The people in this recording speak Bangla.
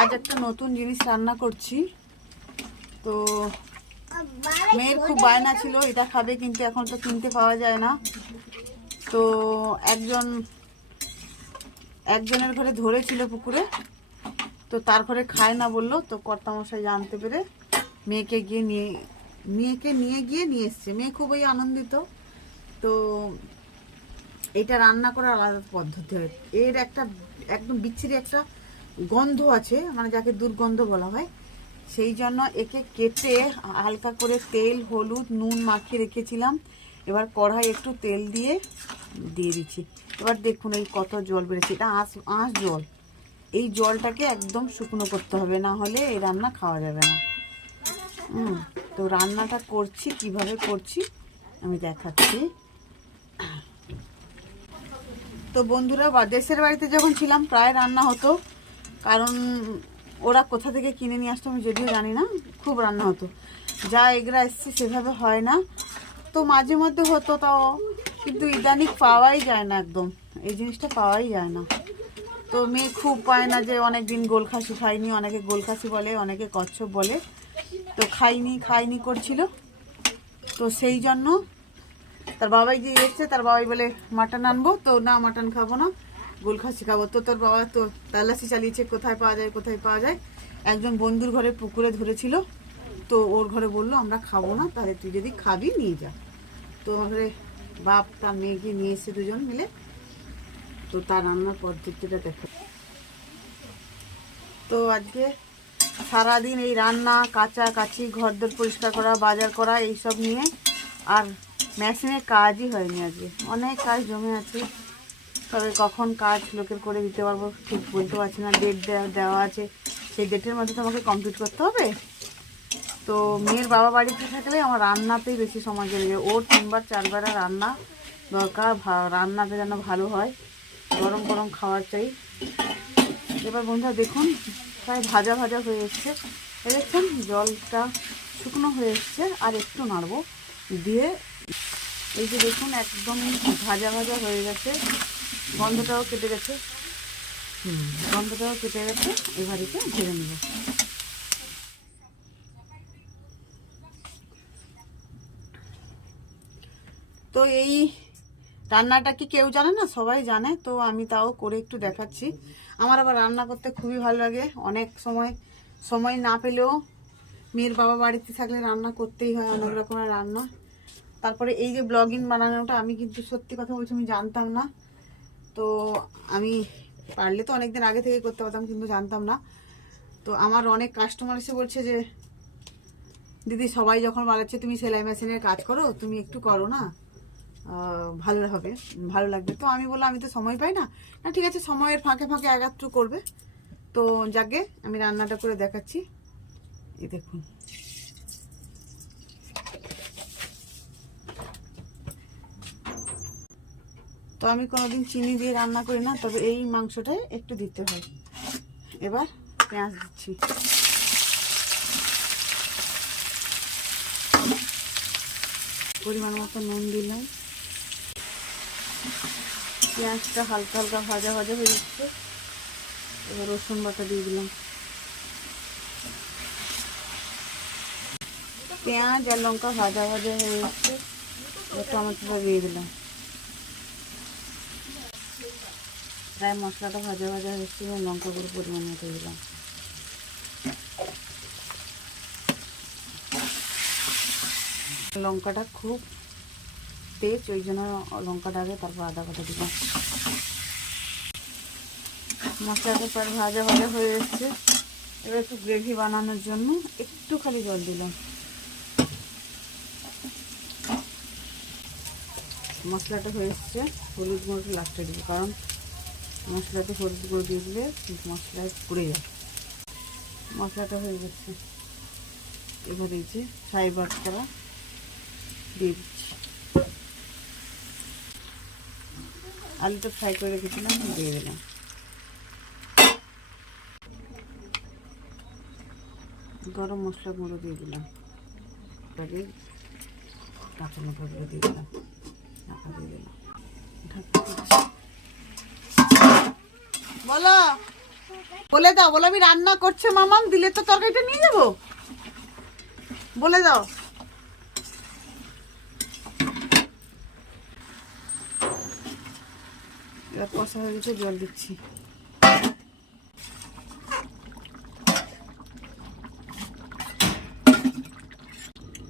আজ একটা নতুন জিনিস রান্না করছি। তো মেয়ের খুব বায়না ছিল, এটা খাবে কিন্তু এখন তো কিনতে পাওয়া যায় না। তো একজন, একজনের ঘরে ধরেছিল পুকুরে, তো তার ঘরে খায় না বলল, তো কর্তামশাই জানতে পেরে মেয়েকে গিয়ে নিয়ে, মেয়েকে নিয়ে গিয়ে নিয়ে এসছে। মেয়ে খুবই আনন্দিত। তো এটা রান্না করার আলাদা পদ্ধতি হয়। এর একটা একদম বিচ্ছিরি একটা গন্ধ আছে মানে যাকে দুর্গন্ধ বলা হয়, সেই জন্য একে কেটে হালকা করে তেল, হলুদ, নুন মাখিয়ে রেখেছিলাম। এবার কড়াই একটু তেল দিয়ে দিয়ে দিচ্ছি। এবার দেখুন এই কত জল বেড়েছে, এটা আঁশ আঁশ জল। এই জলটাকে একদম শুকনো করতে হবে, না হলে এই রান্না খাওয়া যাবে না। হুম, তো রান্নাটা করছি, কীভাবে করছি আমি দেখাচ্ছি। তো বন্ধুরা, বা দেশের বাড়িতে যখন ছিলাম, প্রায় রান্না হতো। কারণ ওরা কোথা থেকে কিনে নিয়ে আসতো আমি যদিও জানি না, খুব রান্না হতো। যা এগরা এসছে সেভাবে হয় না। তো মাঝে মধ্যে হতো তাও, কিন্তু ইদানিং পাওয়াই যায় না একদম। এই জিনিসটা পাওয়াই যায় না। তো মেয়ে খুব পায় না যে অনেক দিন গোল খাসি খাইনি অনেকে গোল খাসি বলে, অনেকে কচ্ছপ বলে। তো খাইনি খাইনি করছিল। তো সেই জন্য তার বাবাই যে এসছে, তার বাবাই বলে, মাটন আনব? তো, না, মাটন খাব না। গোল খাসি খাব তো তোর বাবা তো তালাসি চালিয়েছে, কোথায় পাওয়া যায়, কোথায় পাওয়া যায়। একজন বন্ধুর ঘরে পুকুরে ধরেছিল। তো ওর ঘরে বলল, আমরা খাব না, তাহলে তুই যদি খাবি, নিয়ে যা। তো ঘরে বাপ তার মেয়েকে নিয়ে এসে দুজন মিলে। তো তার রান্নার পদ্ধতিটা দেখো। তো আজকে সারাদিন এই রান্না, কাচা কাচি, ঘরদোর পরিষ্কার করা, বাজার করা, এইসব নিয়ে আর মেশিনের কাজই হয়নি আজকে। অনেক কাজ জমে আছে। তবে কখন কাজ লোকের করে দিতে পারব ঠিক বলতে পারছি না। ডেট দেওয়া আছে। সেই ডেটের মধ্যে তোমাকে কমপ্লিট করতে হবে। তো মেয়ের বাবা বাড়িতে থাকলে আমার রান্নাতেই বেশি সময় চলে যায়। ওর তিনবার, চারবার রান্না দরকার রান্নাটা যেন ভালো হয়। গরম গরম খাওয়ার চাই। এবার বন্ধুরা দেখুন, প্রায় ভাজা ভাজা হয়ে এসছে। দেখছেন জলটা শুকনো হয়ে এসছে। আর একটু নাড়বো। দিয়ে এই যে দেখুন, একদম ভাজা ভাজা হয়ে গেছে। গন্ধটাও কেটে গেছে। হুম, গন্ধটাও কেটে গেছে। এবার ভেজে নেব। তো এই রান্নাটা কি কেউ জানে না? সবাই জানে। তো আমি তাও করে একটু দেখাচ্ছি। আমার আবার রান্না করতে খুবই ভালো লাগে। অনেক সময় সময় না পেলেও মেয়ের বাবা বাড়িতে থাকলে রান্না করতেই হয় অনেক রকমের রান্না। তারপরে এই যে ব্লগিং বানানোটা আমি কিন্তু সত্যি কথা বলছি, আমি জানতাম না। তো আমি পারলে তো অনেকদিন আগে থেকে করতে পারতাম, কিন্তু জানতাম না। তো আমার অনেক কাস্টমার এসে বলছে যে, দিদি, সবাই যখন বলাচ্ছে তুমি সেলাই মেশিনের কাজ করো, তুমি একটু করো না? ভালো হবে, ভালো লাগবে। তো আমি বললাম, আমি তো সময় পাই না। না, ঠিক আছে, সময়ের ফাঁকে ফাঁকে একাত্র করবে। তো যাকে আমি রান্নাটা করে দেখাচ্ছি, এই দেখুন। তো আমি কোনোদিন চিনি দিয়ে রান্না করি না, তবে এই মাংসটায় একটু দিতে হয়। এবার পেঁয়াজ দিচ্ছি। পরিমাণ মতো নুন দিলাম। পেঁয়াজটা হালকা হালকা ভাজা ভাজা হয়ে যাচ্ছে। এবার রসুন বাটা দিয়ে দিলাম। পেঁয়াজ আর লঙ্কা ভাজা ভাজা হয়ে যাচ্ছে। টমেটোটা দিয়ে দিলাম। প্রায় মশলাটা ভাজা ভাজা এবং লঙ্কা গুঁড়ো পরিমাণ মতো দিলাম। লঙ্কাটা খুব তেজ, ওই জন্য লঙ্কাটা আগে তারপর আদা কাটা দিলাম। মশলাটা প্রায় ভাজা ভাজা হয়ে এসছে। এবার একটু গ্রেভি বানানোর জন্য একটু খালি জল দিলাম। মশলাটা হয়ে এসছে, হলুদ গুঁড়োটা লাস্টে দিব, কারণ মশলাতে হলুদ গুঁড়ো দিয়ে দিলে মশলা পুড়ে যায় মশলাটা হয়ে গেছে। এবার এই যে ফ্রাই বাট করা দিয়ে দিচ্ছি। আলুটা ফ্রাই করে রেখেছিলাম, দিয়ে দিলাম। গরম মশলা গুঁড়ো দিয়ে দিলাম। তারপরে কাঁচা লঙ্কাগুলো দিয়ে দিলাম। ঢাকা দিয়ে দিলাম। ঢাকা। বলো। বলে দাও, বলো আমি রান্না করছে, মামাম, দিলে তো তরকারিটা নিয়ে যাব। বলে দাও। কষা হয়ে গেছে, জল দিচ্ছি।